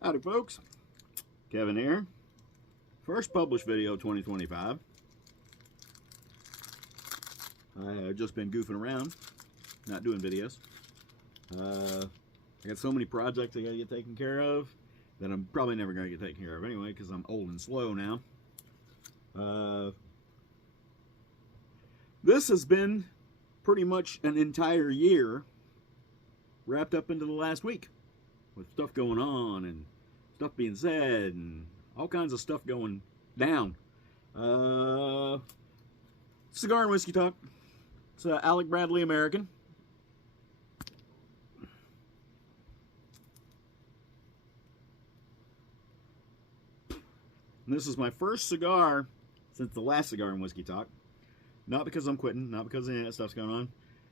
Howdy folks, Kevin here. First published video 2025. I have just been goofing around, not doing videos. I got so many projects I gotta get taken care of that I'm probably never gonna get taken care of anyway because I'm old and slow now. This has been pretty much an entire year wrapped up into the last week with stuff going on and stuff being said and all kinds of stuff going down. Cigar and Whiskey Talk. It's Alec Bradley American. And this is my first cigar since the last Cigar and Whiskey Talk. Not because I'm quitting, not because any of that stuff's going on,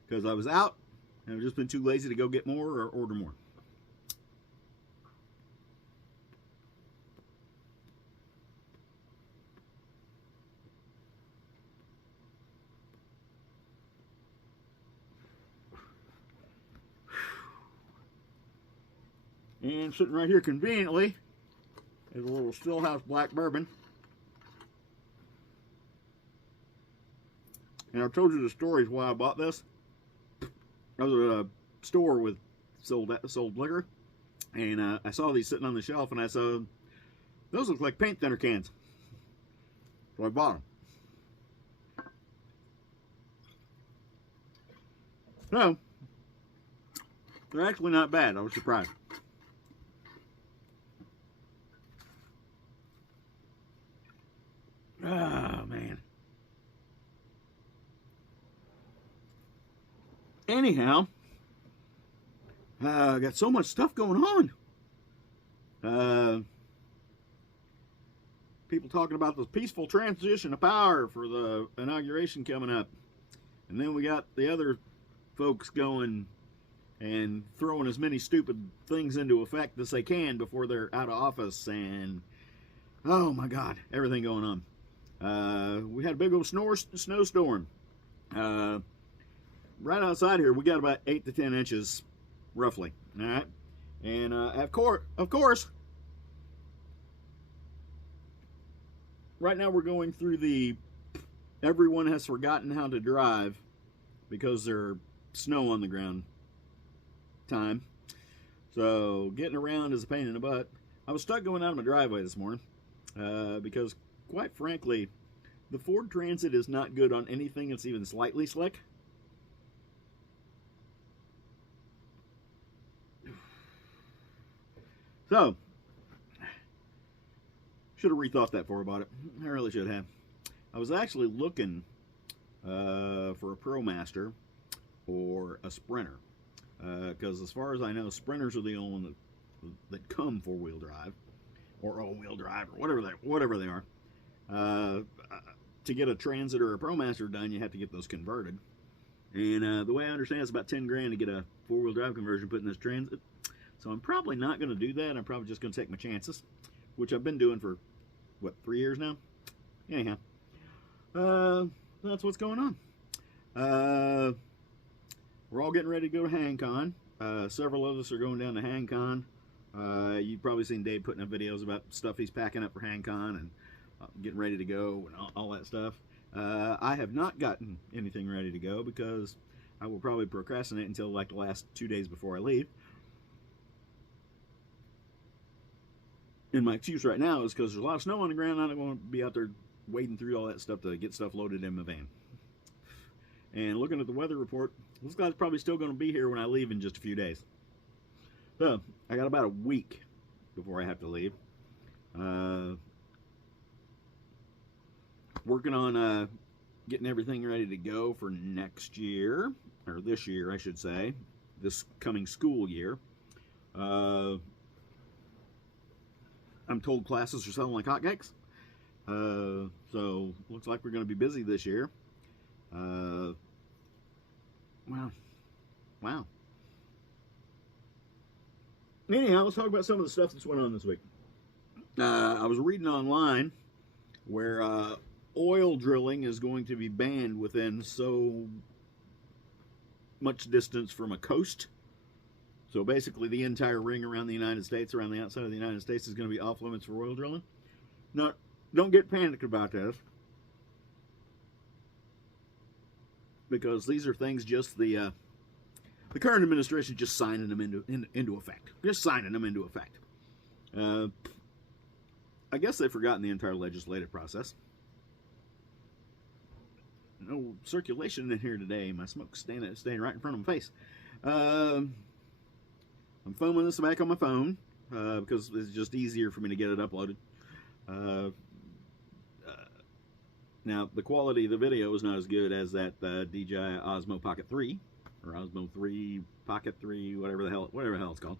because I was out and I've just been too lazy to go get more or order more. And sitting right here conveniently is a little Stillhouse Black Bourbon. And I've told you the stories why I bought this. I was at a store with sold liquor, and I saw these sitting on the shelf, and I saw those look like paint thinner cans. So I bought them. So they're actually not bad. I was surprised. Oh, man. Anyhow, I got so much stuff going on. People talking about the peaceful transition of power for the inauguration coming up. And then we got the other folks going and throwing as many stupid things into effect as they can before they're out of office. And, oh my God, everything going on. We had a big old snowstorm. Right outside here, we got about 8 to 10 inches, roughly. All right, and of course, right now we're going through the everyone has forgotten how to drive because there's snow on the ground time. So getting around is a pain in the butt. I was stuck going out of my driveway this morning because, quite frankly, the Ford Transit is not good on anything that's even slightly slick. So, should have rethought that before I bought it. I really should have. I was actually looking for a ProMaster or a Sprinter. Because as far as I know, Sprinters are the only one that come four-wheel drive or all-wheel drive or whatever they are. To get a Transit or a ProMaster done, you have to get those converted. And the way I understand, it's about 10 grand to get a four-wheel drive conversion put in this Transit. So I'm probably not going to do that. I'm probably just going to take my chances, which I've been doing for, what, 3 years now? Anyhow, that's what's going on. We're all getting ready to go to HangCon. Several of us are going down to HangCon. You've probably seen Dave putting up videos about stuff he's packing up for HangCon and getting ready to go and all that stuff. I have not gotten anything ready to go because I will probably procrastinate until like the last 2 days before I leave. And my excuse right now is because there's a lot of snow on the ground. I don't want to be out there wading through all that stuff to get stuff loaded in my van. And looking at the weather report, this guy's probably still going to be here when I leave in just a few days. So, I got about a week before I have to leave. Working on getting everything ready to go for next year, or this year, I should say, this coming school year. I'm told classes are selling like hotcakes. So looks like we're going to be busy this year. Wow. Anyhow, let's talk about some of the stuff that's went on this week. I was reading online where oil drilling is going to be banned within so much distance from a coast. So basically, the entire ring around the United States, around the outside of the United States, is going to be off limits for oil drilling. No, don't get panicked about this, because these are things just the current administration just signing them into effect. Just signing them into effect. I guess they've forgotten the entire legislative process. No circulation in here today. My smoke's staying right in front of my face. I'm filming this back on my phone because it's just easier for me to get it uploaded. Now, the quality of the video is not as good as that DJI Osmo Pocket 3, or Osmo 3, Pocket 3, whatever the hell it's called.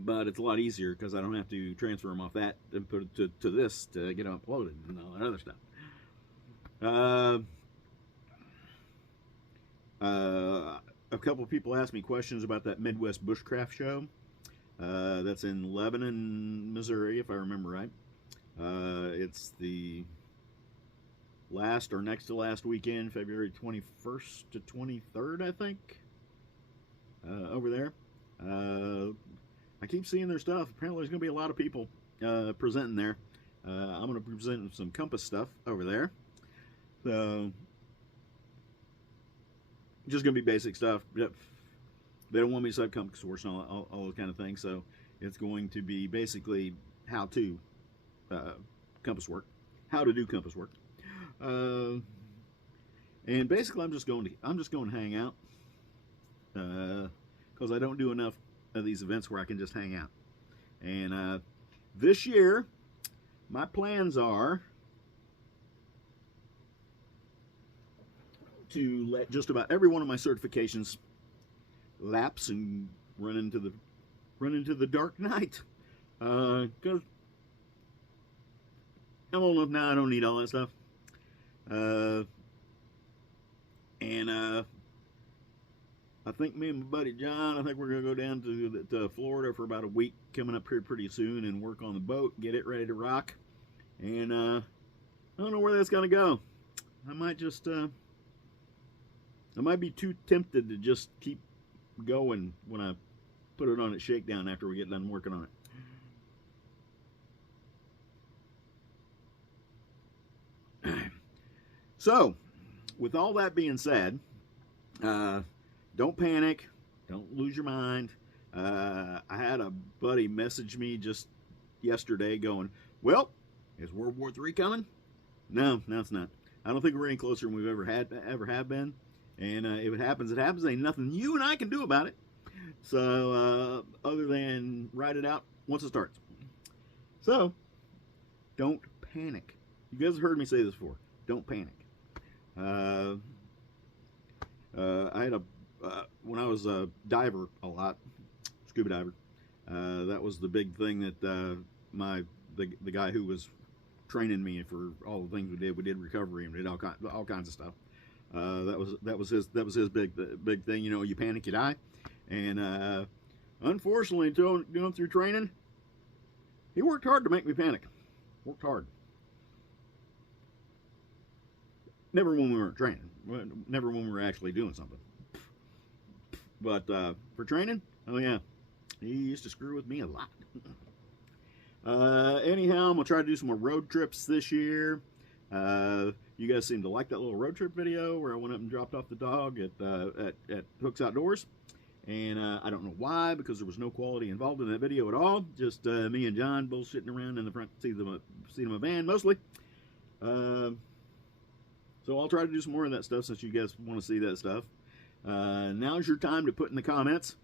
But it's a lot easier because I don't have to transfer them off that and put it to this to get them uploaded and all that other stuff. A couple of people asked me questions about that Midwest Bushcraft show. That's in Lebanon, Missouri, if I remember right. It's the last or next to last weekend, February 21st to 23rd, I think, over there. I keep seeing their stuff. Apparently there's going to be a lot of people presenting there. I'm going to present some compass stuff over there. So, just going to be basic stuff. Yep. They don't want me to set compass course and all those kind of things. So, it's going to be basically how to compass work, how to do compass work. And basically, I'm just going to hang out because I don't do enough of these events where I can just hang out. And this year, my plans are to let just about every one of my certifications lapse and run into the dark night. Because I'm old enough now, I don't need all that stuff. I think me and my buddy John, I think we're going to go down to Florida for about a week coming up here pretty soon and work on the boat, get it ready to rock. And I don't know where that's going to go. I might just, I might be too tempted to just keep going when I put it on its shakedown after we get done working on it. So, with all that being said, don't panic. Don't lose your mind. I had a buddy message me just yesterday going, well, is World War III coming? No, it's not. I don't think we're any closer than we've ever have been. And if it happens, it happens. Ain't nothing you and I can do about it. So, other than ride it out once it starts. So, don't panic. You guys have heard me say this before. Don't panic. I had when I was a diver a lot, scuba diver, that was the big thing that the guy who was training me for all the things we did recovery and did all kinds of stuff. That was his big thing. You know, you panic, you die. And unfortunately, going through training, he worked hard to make me panic. Worked hard. Never when we weren't training. Never when we were actually doing something. But for training, oh yeah, he used to screw with me a lot. Anyhow, I'm going to try to do some more road trips this year. You guys seem to like that little road trip video where I went up and dropped off the dog at Hooks Outdoors. And I don't know why, because there was no quality involved in that video at all. Just me and John bullshitting around in the front seat of my van, mostly. So I'll try to do some more of that stuff since you guys want to see that stuff. Now's your time to put in the comments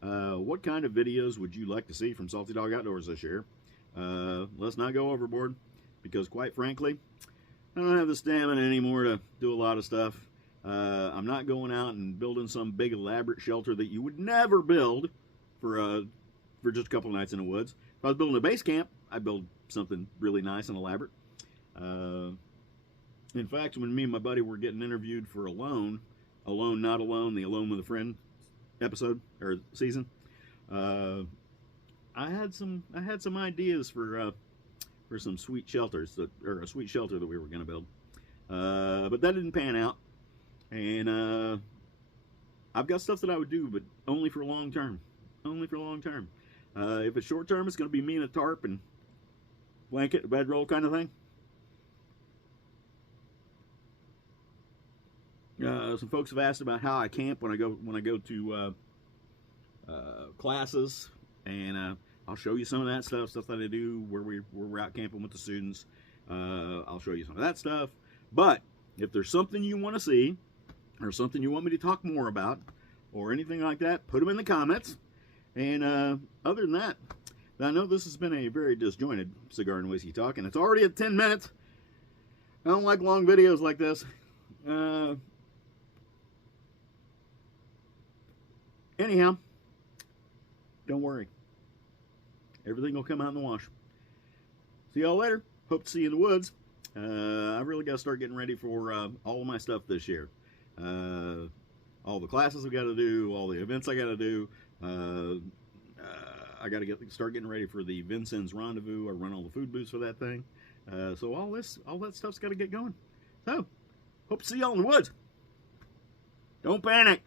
what kind of videos would you like to see from Salty Dog Outdoors this year. Let's not go overboard, because quite frankly, I don't have the stamina anymore to do a lot of stuff. I'm not going out and building some big elaborate shelter that you would never build for just a couple of nights in the woods. If I was building a base camp, I'd build something really nice and elaborate. In fact, when me and my buddy were getting interviewed for Alone, Not Alone, the Alone with a Friend episode or season, I had some ideas for some sweet shelters or a sweet shelter that we were going to build, but that didn't pan out. And I've got stuff that I would do, but only for long term. Only for long term. If it's short term, it's going to be me and a tarp and blanket, bedroll kind of thing. Some folks have asked about how I camp when I go to classes, and I'll show you some of that stuff that I do where we're out camping with the students. I'll show you some of that stuff. But if there's something you want to see, or something you want me to talk more about, or anything like that, put them in the comments. And other than that, I know this has been a very disjointed cigar and whiskey talk, and it's already at 10 minutes. I don't like long videos like this. Anyhow, don't worry. Everything will come out in the wash. See y'all later. Hope to see you in the woods. I've really got to start getting ready for all of my stuff this year. All the classes I've got to do, all the events I got to do. I got to start getting ready for the Vincennes Rendezvous. I run all the food booths for that thing. So all that stuff's got to get going. So, hope to see y'all in the woods. Don't panic.